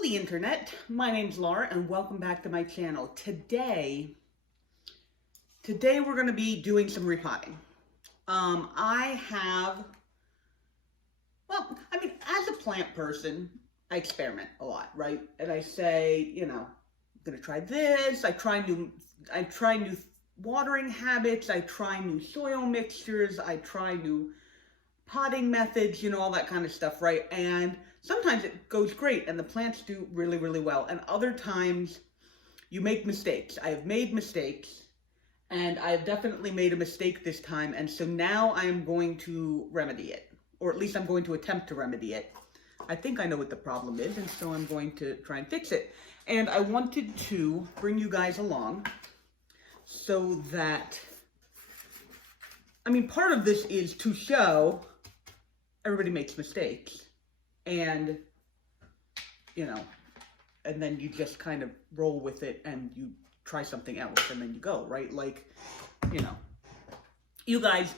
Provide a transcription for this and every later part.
Hello, the internet. My name's Laura, and welcome back to my channel. Today we're going to be doing some repotting. As a plant person, I experiment a lot, right? And I say, I'm going to try this. I try new watering habits. I try new soil mixtures. I try new potting methods, all that kind of stuff, right? And sometimes it goes great and the plants do really, really well. And other times you make mistakes. I have made mistakes, and I have definitely made a mistake this time. And so now I am going to remedy it, or at least I'm going to attempt to remedy it. I think I know what the problem is, and so I'm going to try and fix it. And I wanted to bring you guys along so that, part of this is to show everybody makes mistakes, and and then you just kind of roll with it and you try something else and then you go, right? You guys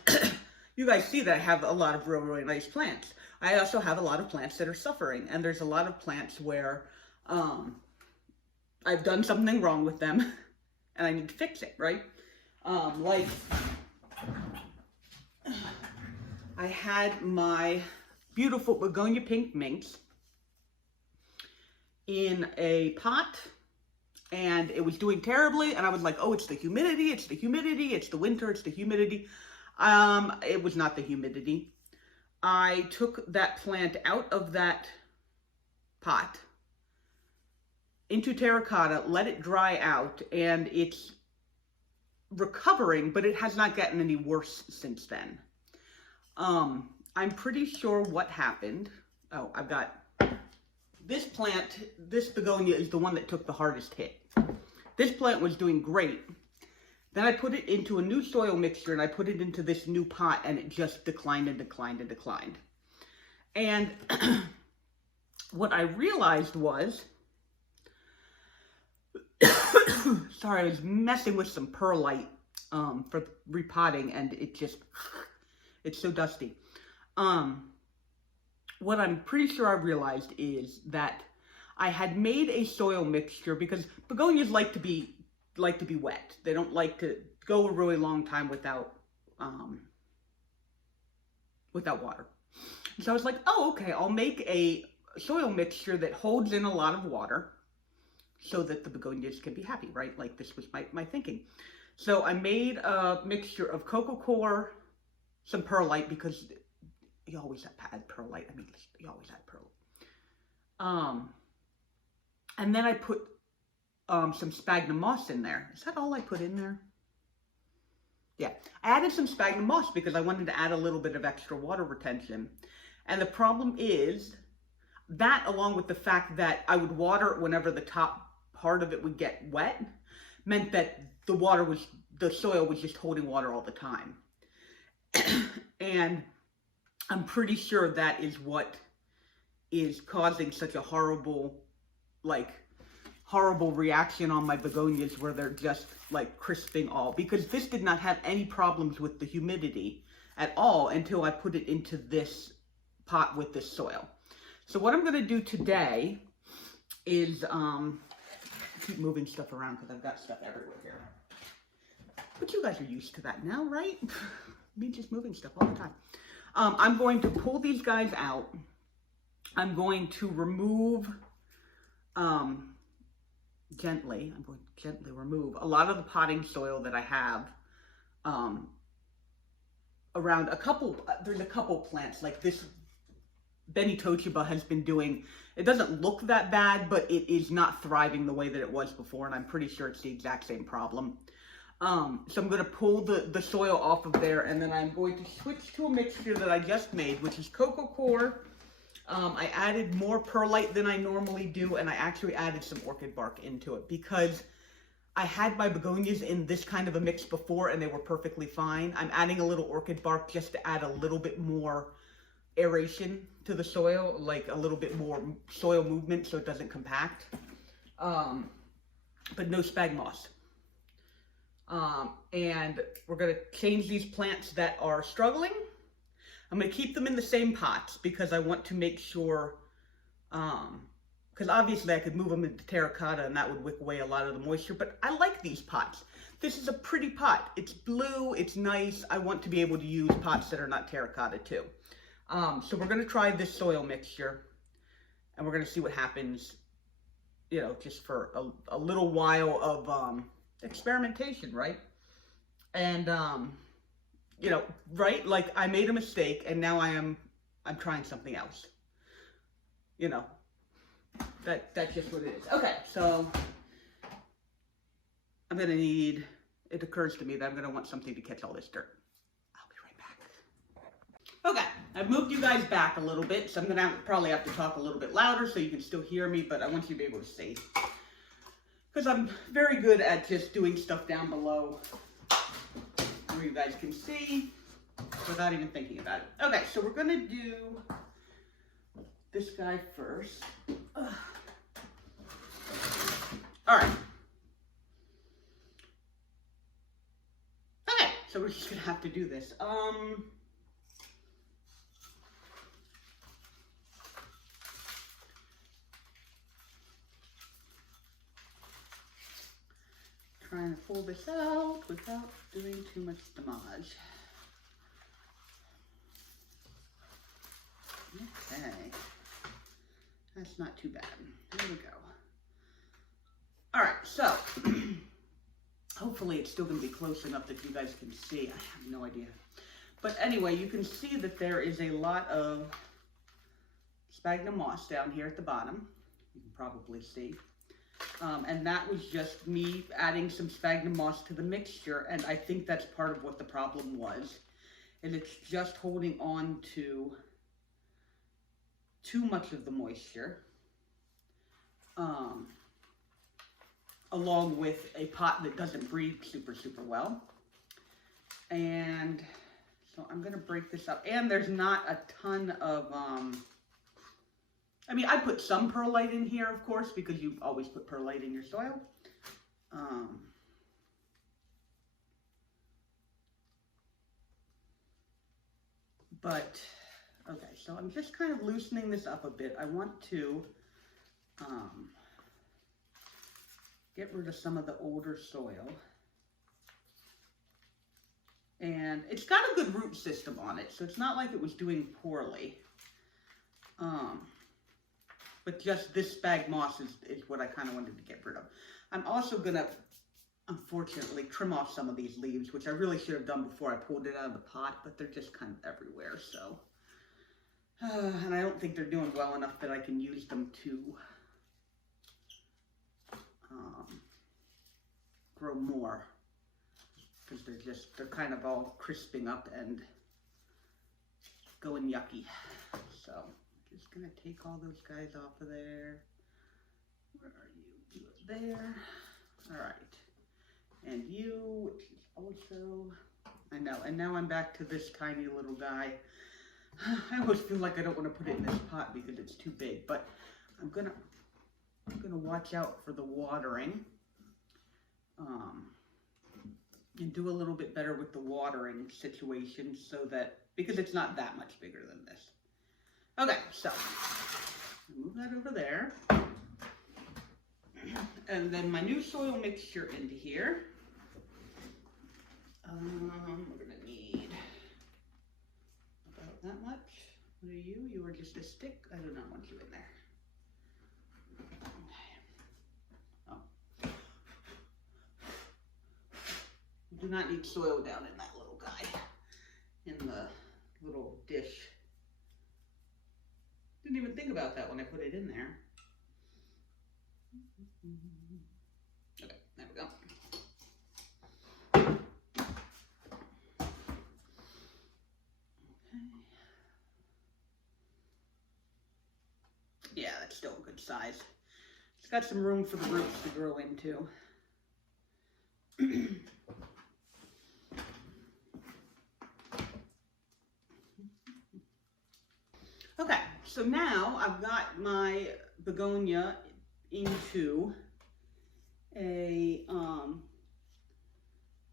see that I have a lot of really, really nice plants. I also have a lot of plants that are suffering, and there's a lot of plants where I've done something wrong with them and I need to fix it, right? I had my beautiful begonia pink minx in a pot, and it was doing terribly, and I was like, oh, it's the humidity, it's the humidity, it's the winter, it's the humidity. It was not the humidity. I took that plant out of that pot into terracotta, let it dry out, and it's recovering, but it has not gotten any worse since then. I'm pretty sure what happened. Oh, I've got this plant. This begonia is the one that took the hardest hit. This plant was doing great. Then I put it into a new soil mixture, and I put it into this new pot, and it just declined and declined and declined. And what I realized was, sorry, I was messing with some perlite for repotting, and it's so dusty. What I'm pretty sure I realized is that I had made a soil mixture, because begonias like to be wet. They don't like to go a really long time without water. So I was like, oh, okay, I'll make a soil mixture that holds in a lot of water so that the begonias can be happy, right? Like, this was my thinking. So I made a mixture of coco coir, some perlite, because you always add perlite. You always add perlite. And then I put some sphagnum moss in there. Is that all I put in there? Yeah, I added some sphagnum moss because I wanted to add a little bit of extra water retention. And the problem is that, along with the fact that I would water it whenever the top part of it would get wet, meant that the soil was just holding water all the time. And I'm pretty sure that is what is causing such a horrible reaction on my begonias, where they're just like crisping all, because this did not have any problems with the humidity at all until I put it into this pot with this soil. So what I'm going to do today is keep moving stuff around because I've got stuff everywhere here. But you guys are used to that now, right? Me just moving stuff all the time. I'm going to pull these guys out. I'm going to remove, I'm going to gently remove a lot of the potting soil that I have around there's a couple plants, like this Benitochiba has been doing, it doesn't look that bad, but it is not thriving the way that it was before, and I'm pretty sure it's the exact same problem. So I'm going to pull the soil off of there, and then I'm going to switch to a mixture that I just made, which is coco coir. I added more perlite than I normally do, and I actually added some orchid bark into it because I had my begonias in this kind of a mix before, and they were perfectly fine. I'm adding a little orchid bark just to add a little bit more aeration to the soil, like a little bit more soil movement so it doesn't compact. But no spag moss. And we're going to change these plants that are struggling. I'm going to keep them in the same pots because I want to make sure, because obviously I could move them into terracotta and that would wick away a lot of the moisture, but I like these pots. This is a pretty pot. It's blue, it's nice. I want to be able to use pots that are not terracotta too. So we're gonna try this soil mixture and we're gonna see what happens, you know, just for a little while of experimentation, right? And, you know, right, like I made a mistake and now I'm trying something else. You know, that's just what it is. Okay, so I'm gonna need, it occurs to me that I'm gonna want something to catch all this dirt. I'll be right back. Okay, I've moved you guys back a little bit, so I'm gonna probably have to talk a little bit louder so you can still hear me, but I want you to be able to see. Because I'm very good at just doing stuff down below where you guys can see without even thinking about it. Okay, so we're gonna do this guy first. All right. Okay, so we're just gonna have to do this. Trying to pull this out without doing too much damage. Okay, that's not too bad. There we go. All right, so hopefully it's still going to be close enough that you guys can see. I have no idea. But anyway, you can see that there is a lot of sphagnum moss down here at the bottom. You can probably see. And that was just me adding some sphagnum moss to the mixture, and I think that's part of what the problem was. And it's just holding on to too much of the moisture, along with a pot that doesn't breathe super well. And so I'm gonna break this up. And there's not a ton of, I mean, I put some perlite in here, of course, because you always put perlite in your soil. But, okay, so I'm just kind of loosening this up a bit. I want to get rid of some of the older soil. And it's got a good root system on it, so it's not like it was doing poorly. But just this spag moss is what I kind of wanted to get rid of. I'm also going to, unfortunately, trim off some of these leaves, which I really should have done before I pulled it out of the pot, but they're just kind of everywhere, so. And I don't think they're doing well enough that I can use them to grow more. Because they're kind of all crisping up and going yucky. So. Just gonna take all those guys off of there. Where are you? You there. All right. And you, which is also, I know. And now I'm back to this tiny little guy. I always feel like I don't want to put it in this pot because it's too big, but I'm gonna watch out for the watering. And do a little bit better with the watering situation so that, because it's not that much bigger than this. Okay, so move that over there. And then my new soil mixture into here. We're gonna need about that much. What are you? You are just a stick. I do not want you in there. Oh. You do not need soil down in that little guy, in the little dish. Didn't even think about that when I put it in there. Okay, there we go. Okay. Yeah, that's still a good size. It's got some room for the roots to grow into. Okay, so now I've got my begonia into a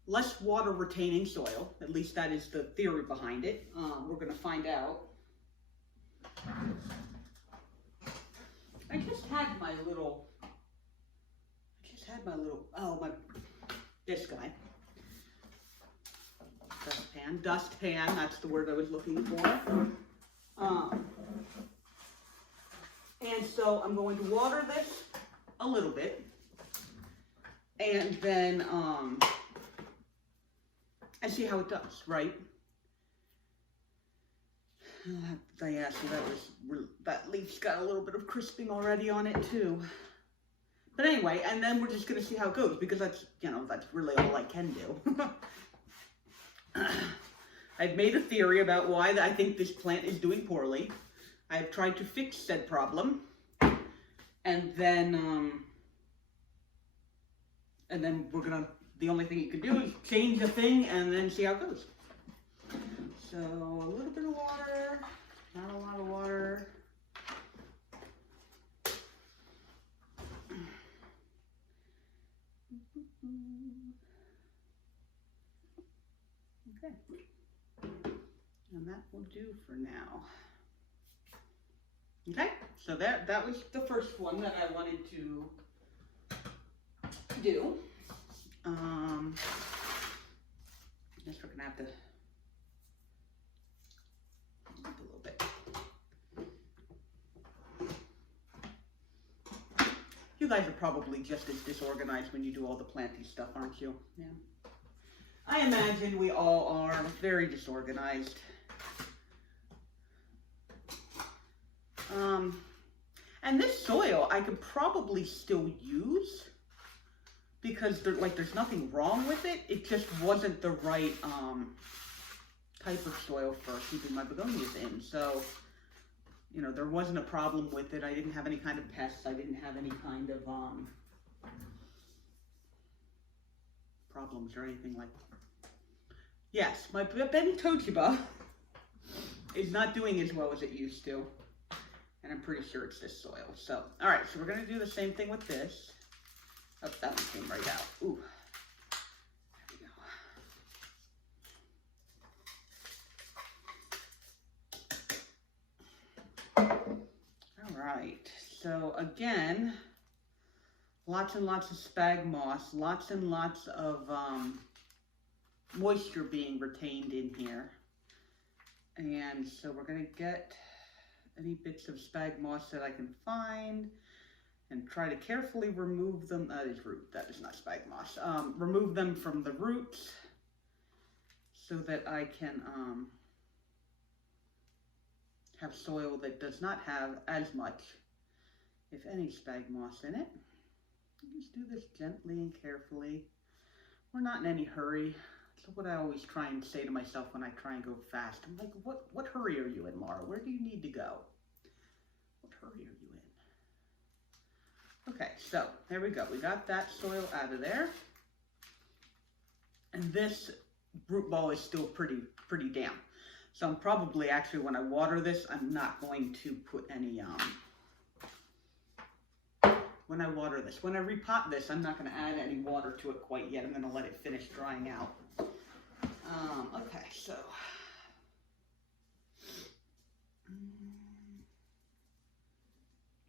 less water retaining soil. At least that is the theory behind it. We're going to find out. I just had my little, this guy. Dustpan, that's the word I was looking for. And so I'm going to water this a little bit. And then, and see how it does, right? Yeah, so that leaf's got a little bit of crisping already on it too. But anyway, and then we're just gonna see how it goes, because that's, that's really all I can do. I've made a theory about why I think this plant is doing poorly. I've tried to fix said problem, and then the only thing you can do is change the thing and then see how it goes. So a little bit of water, not a lot of water. Okay, and that will do for now. Okay, so that was the first one that I wanted to do. I guess we're gonna have to a little bit. You guys are probably just as disorganized when you do all the planty stuff, aren't you? Yeah. I imagine we all are very disorganized. And this soil I could probably still use, because there's nothing wrong with it. It just wasn't the right type of soil for keeping my begonias in. So, there wasn't a problem with it. I didn't have any kind of pests. I didn't have any kind of problems or anything like that. Yes, my Begonia is not doing as well as it used to. And I'm pretty sure it's this soil. So, all right, so we're going to do the same thing with this. Oh, that one came right out. Ooh. There we go. All right, so again, lots and lots of spag moss, lots and lots of moisture being retained in here. And so we're going to get any bits of spag moss that I can find and try to carefully remove them. That is root, that is not spag moss. Remove them from the roots so that I can have soil that does not have as much, if any, spag moss in it. Just do this gently and carefully. We're not in any hurry. That's what I always try and say to myself when I try and go fast. I'm like, what hurry are you in, Laura? Where do you need to go? What hurry are you in? Okay, so there we go. We got that soil out of there. And this root ball is still pretty damp. So I'm probably, actually, when I water this, I'm not going to put any, when I water this. When I repot this, I'm not going to add any water to it quite yet. I'm going to let it finish drying out. Okay, so.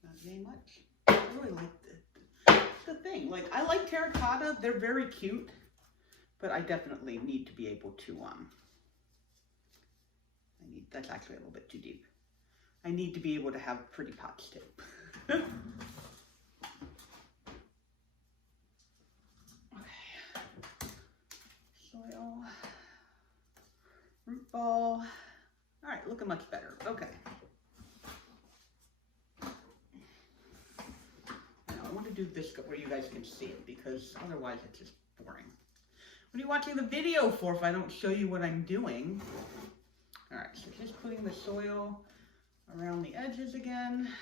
Not very much. I really like this. The thing, like, I like terracotta. They're very cute, but I definitely need to be able to, that's actually a little bit too deep. I need to be able to have pretty pots too. Okay. Soil, root ball. All right, looking much better. Okay. Now I want to do this where you guys can see it, because otherwise it's just boring. What are you watching the video for if I don't show you what I'm doing? All right, so just putting the soil around the edges again.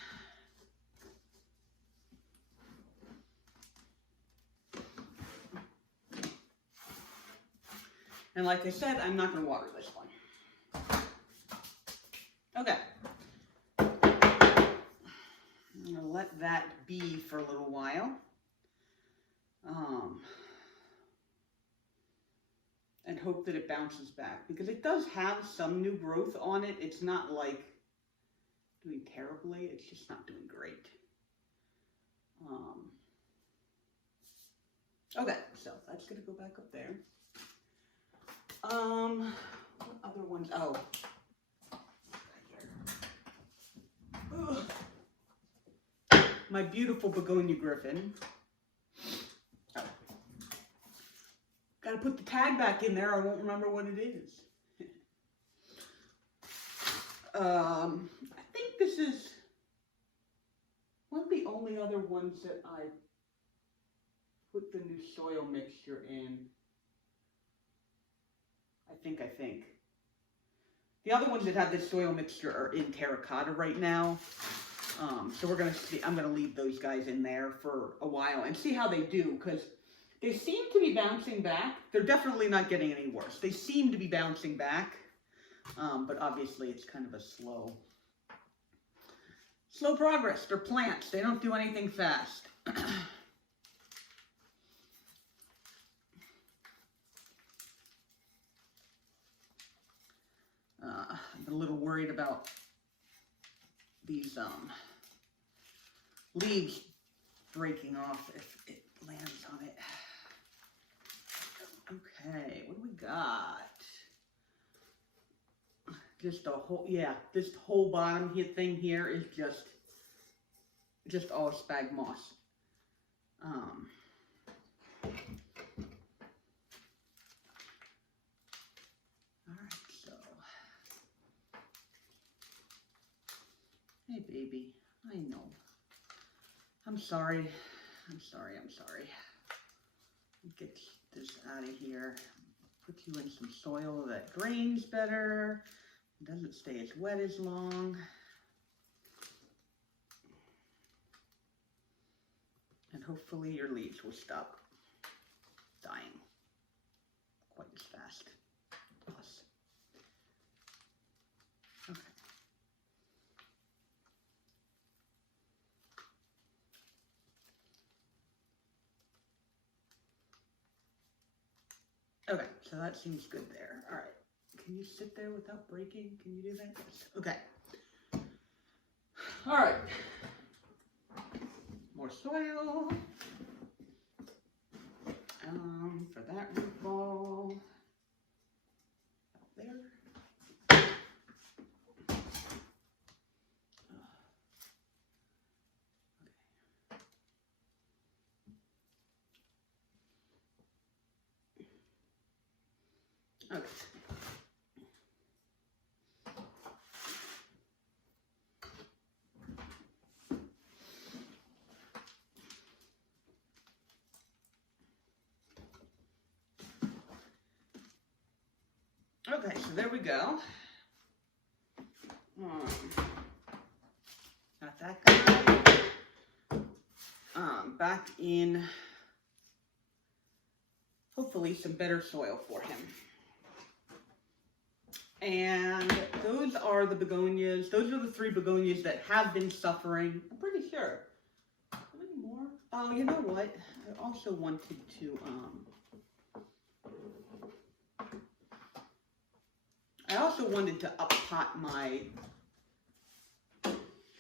And like I said, I'm not going to water this one. Okay. I'm going to let that be for a little while. And hope that it bounces back, because it does have some new growth on it. It's not like doing terribly, it's just not doing great. Okay, so that's gonna go back up there. What other ones? Oh. Ugh. My beautiful Begonia Griffin. Oh. Gotta put the tag back in there, I won't remember what it is. I think this is one of the only other ones that I put the new soil mixture in. I think. The other ones that have this soil mixture are in terracotta right now. So I'm gonna leave those guys in there for a while and see how they do, because they seem to be bouncing back. They're definitely not getting any worse. They seem to be bouncing back, but obviously it's kind of a slow progress. They're plants. They don't do anything fast. I'm a little worried about these leaves breaking off if it lands on it. Okay, what do we got? Just a whole, yeah, this whole bottom here thing here is just all spag moss. Hey, baby, I know. I'm sorry. Get this out of here. Put you in some soil that drains better. Doesn't stay as wet as long. And hopefully your leaves will stop dying quite as fast. Okay. Okay, so that seems good there. All right. Can you sit there without breaking? Can you do that? Yes. Okay. All right. More soil. For that root ball. Out there. Okay. Okay, so there we go. Got that guy. Back in, hopefully, some better soil for him. And those are the begonias. Those are the 3 begonias that have been suffering. I'm pretty sure. How many more? Oh, you know what? I also wanted to, up pot my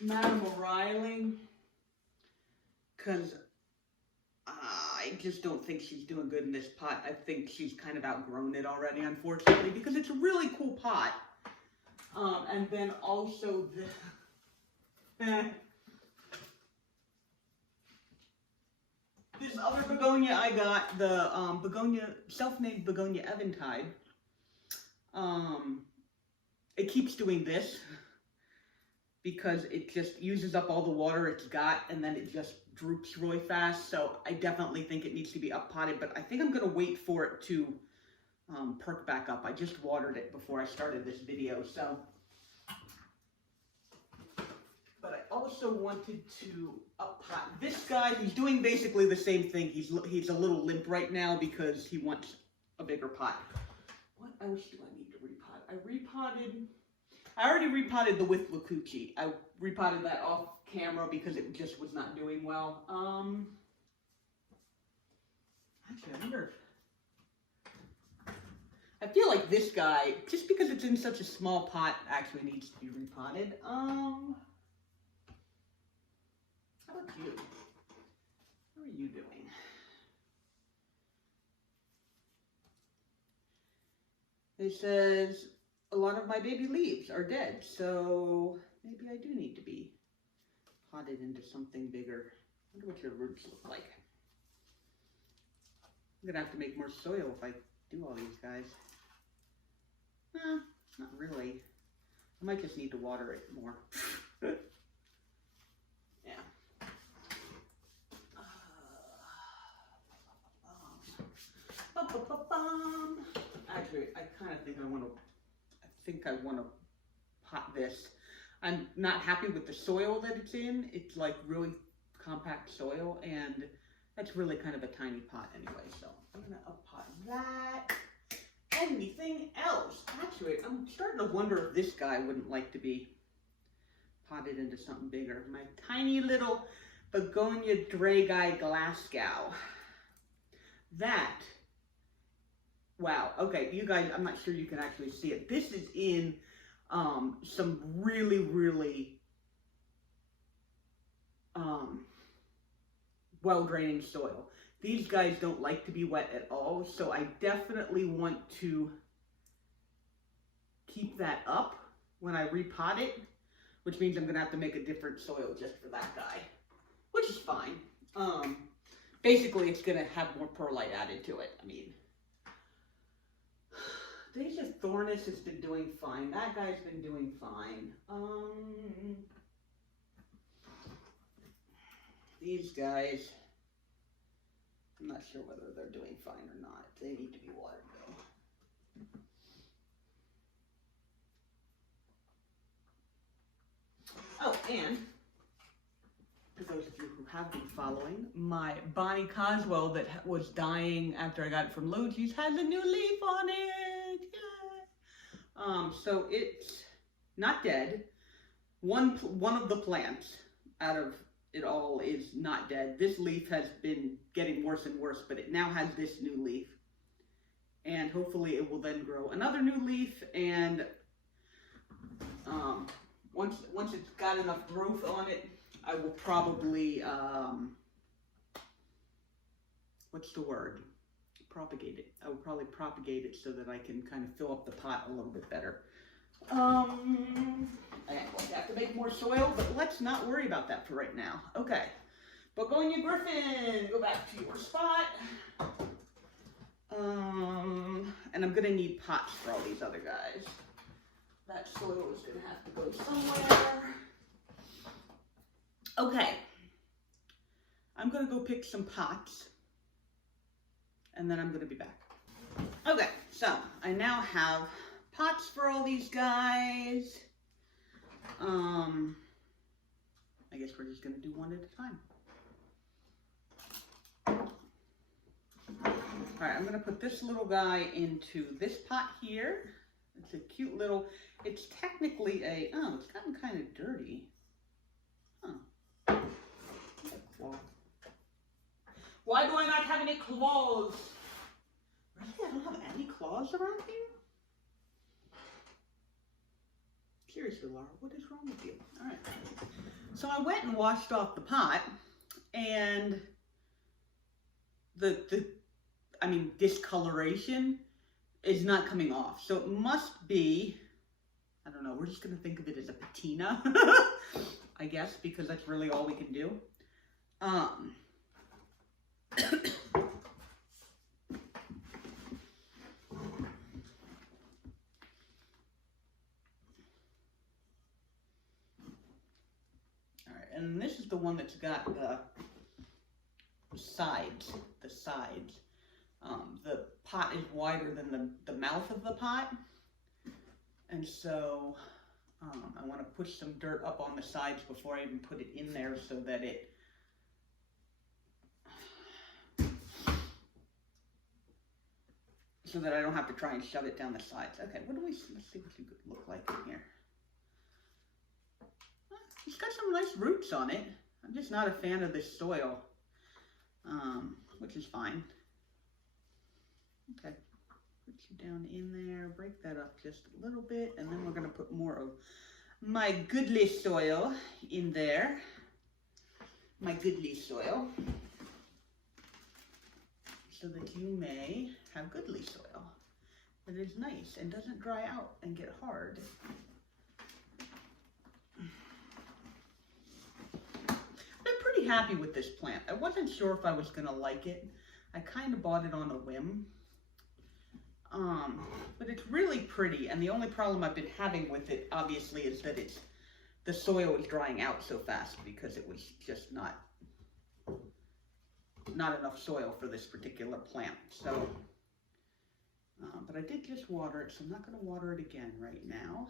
Madame O'Reilly, because I just don't think she's doing good in this pot. I think she's kind of outgrown it already, unfortunately, because it's a really cool pot. And then also this other begonia I got, the self-named Begonia Eventide. It keeps doing this because it just uses up all the water it's got, and then it just droops really fast. So I definitely think it needs to be up potted, but I think I'm gonna wait for it to perk back up. I just watered it before I started this video, so. But I also wanted to up pot this guy. He's doing basically the same thing. He's a little limp right now because he wants a bigger pot. What else do I need to repot? I already repotted the with Lacucci. I repotted that off camera because it just was not doing well. Actually, I wonder if, I feel like this guy, just because it's in such a small pot, actually needs to be repotted. How about you? How are you doing? it says a lot of my baby leaves are dead, so maybe I do need to be potted into something bigger. I wonder what your roots look like. I'm gonna have to make more soil if I do all these guys. Not really. I might just need to water it more. Yeah. Actually, I kind of think I want to pot this. I'm not happy with the soil that it's in. It's like really compact soil, and that's really kind of a tiny pot anyway. So I'm gonna pot that. Anything else? Actually, I'm starting to wonder if this guy wouldn't like to be potted into something bigger. My tiny little Begonia Dragi Glasgow. That, wow, okay, you guys, I'm not sure you can actually see it. This is in some really, really well-draining soil. These guys don't like to be wet at all, so I definitely want to keep that up when I repot it, which means I'm going to have to make a different soil just for that guy, which is fine. Basically, it's going to have more perlite added to it. I mean, Deja Thornus has been doing fine. That guy's been doing fine. These guys, I'm not sure whether they're doing fine or not. They need to be watered though. Oh, and for those of you who have been following, my Bonnie Coswell that was dying after I got it from Logi's has a new leaf on it. Yay! So it's not dead. One of the plants out of it all is not dead. This leaf has been getting worse and worse, but it now has this new leaf. And hopefully it will then grow another new leaf, and once it's got enough growth on it, I will probably, what's the word? Propagate it. I will probably propagate it so that I can kind of fill up the pot a little bit better. I have to make more soil, but let's not worry about that for right now. Okay, Begonia Griffin, go back to your spot. And I'm gonna need pots for all these other guys. That soil is gonna have to go somewhere. Okay, I'm gonna go pick some pots, and then I'm gonna be back. Okay, so I now have pots for all these guys. I guess we're just gonna do one at a time. All right, I'm gonna put this little guy into this pot here. It's a cute little, it's technically a, oh, it's gotten kind of dirty. Huh. Why do I not have any claws? Really, I don't have any claws around here? Seriously, Laura, what is wrong with you? All right. So I went and washed off the pot, and the discoloration is not coming off. So it must be, I don't know, we're just going to think of it as a patina, I guess, because that's really all we can do. And this is the one that's got the sides. The pot is wider than the mouth of the pot. And so I want to push some dirt up on the sides before I even put it in there so that it I don't have to try and shove it down the sides. Okay, let's see what you look like in here. It's got some nice roots on it. I'm just not a fan of this soil, which is fine. Okay, put you down in there, break that up just a little bit, and then we're gonna put more of my goodly soil in there. My goodly soil, so that you may have goodly soil. It is nice and doesn't dry out and get hard. I'm pretty happy with this plant. I wasn't sure if I was gonna like it. I kind of bought it on a whim. But it's really pretty, and the only problem I've been having with it, obviously, is that the soil is drying out so fast because it was just not enough soil for this particular plant. So, but I did just water it, so I'm not going to water it again right now.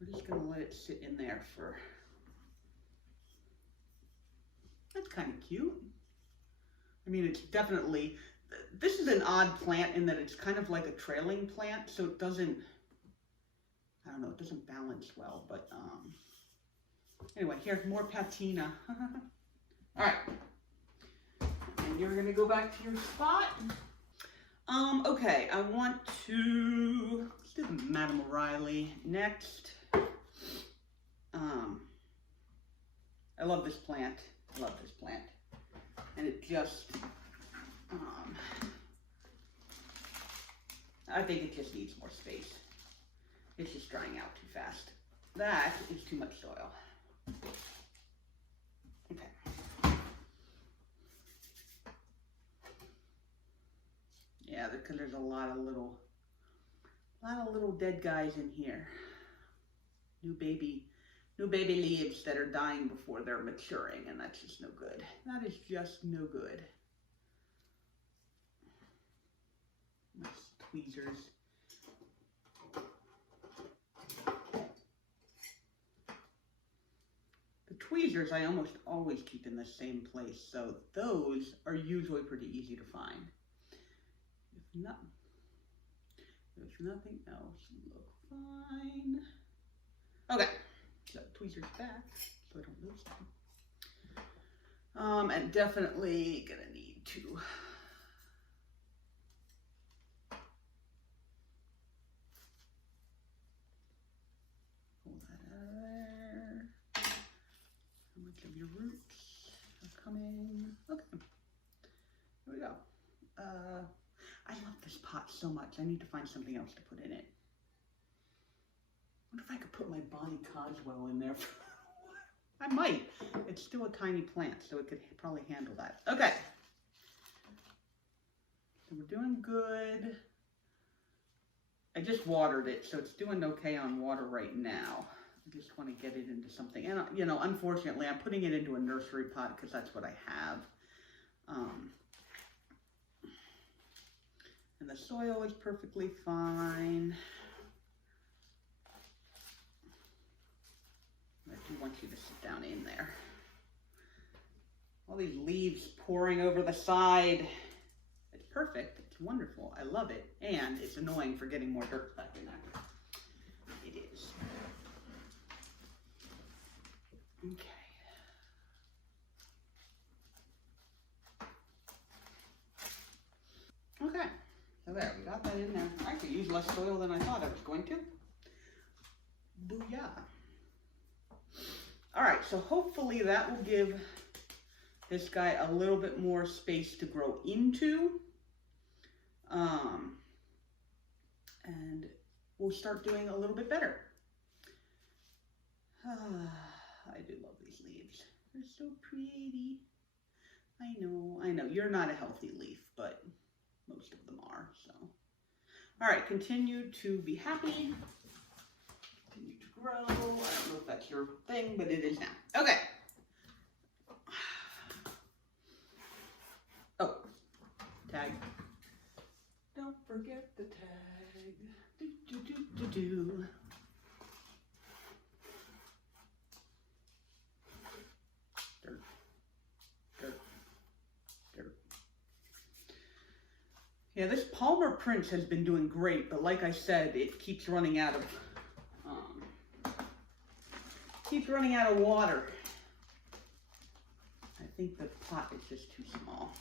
We're just going to let it sit in there for, that's kind of cute. I mean, it's definitely, this is an odd plant in that it's kind of like a trailing plant, so it doesn't, I don't know, it doesn't balance well, but anyway, here's more patina. All right, and you're gonna go back to your spot. Okay, I want to, let's do Madame O'Reilly next. I love this plant, and it just, I think it just needs more space. It's just drying out too fast. That is too much soil. Okay. Yeah, because there's a lot of little dead guys in here. New baby leaves that are dying before they're maturing, and that's just no good. That is just no good. Nice tweezers. The tweezers I almost always keep in the same place, so those are usually pretty easy to find. If nothing else, look fine. Okay, so tweezers back, so I don't lose them. And definitely gonna need to pull that out of there. How much of your roots are coming? Okay, here we go. I love this pot so much. I need to find something else to put in it. I wonder if I could put my Bonnie Codswell in there. I might. It's still a tiny plant, so it could probably handle that. Okay. So we're doing good. I just watered it, so it's doing okay on water right now. I just want to get it into something. And, you know, unfortunately, I'm putting it into a nursery pot because that's what I have. And the soil is perfectly fine. I do want you to sit down in there. All these leaves pouring over the side. It's perfect. It's wonderful. I love it. And it's annoying for getting more dirt back in there. It is. Okay. Okay. So there, we got that in there. I could use less soil than I thought I was going to. Booyah. All right, so hopefully that will give this guy a little bit more space to grow into. And we'll start doing a little bit better. I do love these leaves. They're so pretty. I know. You're not a healthy leaf, but most of them are, so. All right, continue to be happy. Continue to grow. I don't know if that's your thing, but it is now. Okay. Oh, tag. Don't forget the tag. Do, do, do, do, do. Dirt. Dirt. Dirt. Yeah, this Palmer Prince has been doing great, but like I said, it keeps running out of water. I think the pot is just too small.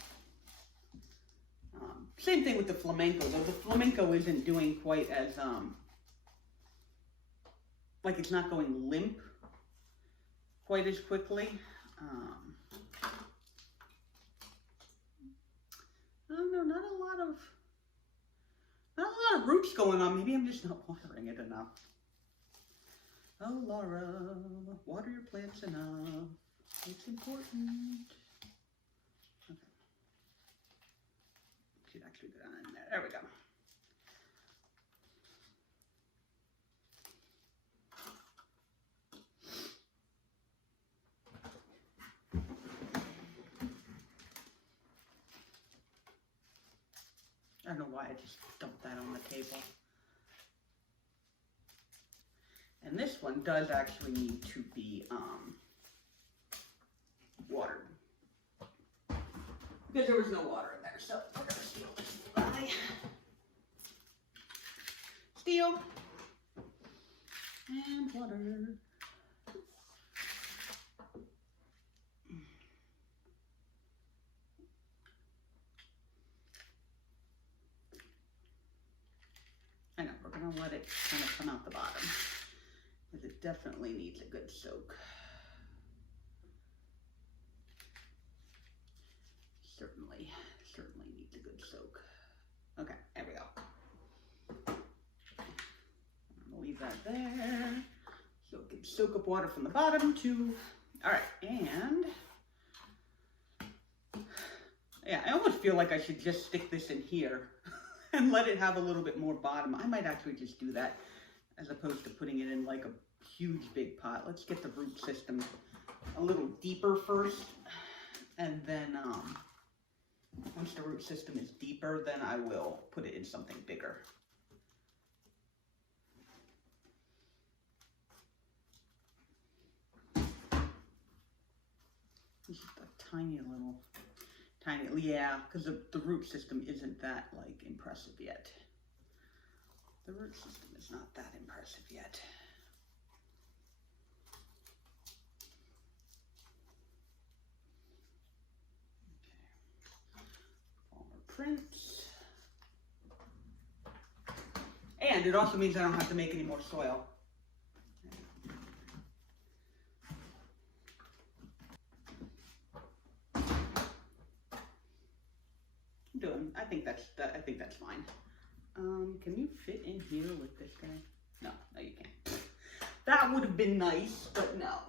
Same thing with the flamenco, though the flamenco isn't doing quite as, like it's not going limp quite as quickly. I don't know, not a lot of roots going on. Maybe I'm just not watering it enough. Oh, Laura, water your plants enough. It's important. Okay. Should actually go down in there. There we go. I don't know why I just dumped that on the table. And this one does actually need to be watered. Because there was no water in there, so we're gonna steal this guy. Steal. And water. I know, we're gonna let it kind of come out the bottom, because it definitely needs a good soak. Certainly needs a good soak. Okay, there we go. I'm gonna leave that there, so it can soak up water from the bottom too. All right, and yeah, I almost feel like I should just stick this in here and let it have a little bit more bottom. I might actually just do that as opposed to putting it in like a huge big pot. Let's get the root system a little deeper first, and then once the root system is deeper, then I will put it in something bigger. Just a tiny, yeah, because the root system isn't that like impressive yet. The root system is not that impressive yet. Prints. And it also means I don't have to make any more soil. I think that's fine. Can you fit in here with this guy? No, you can't. That would have been nice, but no.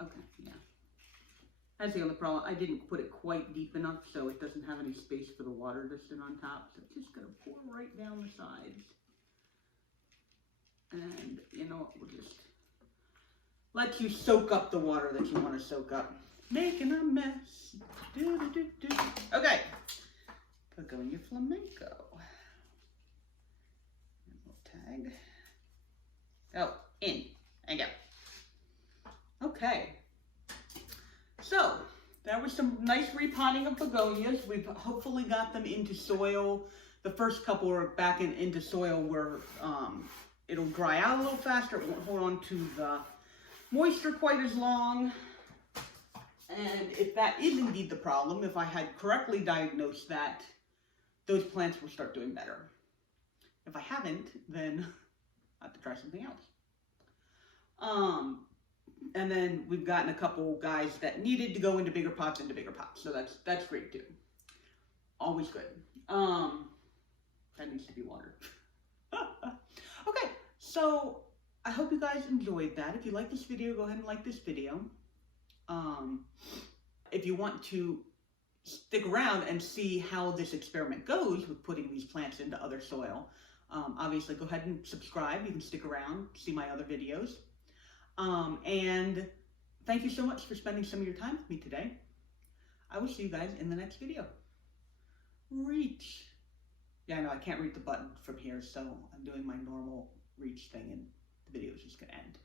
Okay, yeah. That's the only problem. I didn't put it quite deep enough, so it doesn't have any space for the water to sit on top. So it's just gonna pour right down the sides. And you know what, we'll just let you soak up the water that you want to soak up. Making a mess. Okay. Begonia Flamenco. And we'll tag. Oh, in. There you go. Okay. So, that was some nice repotting of begonias. We've hopefully got them into soil. The first couple are back into soil where it'll dry out a little faster. It won't hold on to the moisture quite as long. And if that is indeed the problem, if I had correctly diagnosed that, those plants will start doing better. If I haven't, then I have to try something else. And then we've gotten a couple guys that needed to go into bigger pots, so that's great too. Always good. That needs to be watered. Okay, so I hope you guys enjoyed that. If you like this video, go ahead and like this video. If you want to stick around and see how this experiment goes with putting these plants into other soil, obviously go ahead and subscribe. You can stick around, see my other videos. And thank you so much for spending some of your time with me today. I will see you guys in the next video. Reach. Yeah, I know I can't read the button from here, so I'm doing my normal reach thing and the video is just gonna end.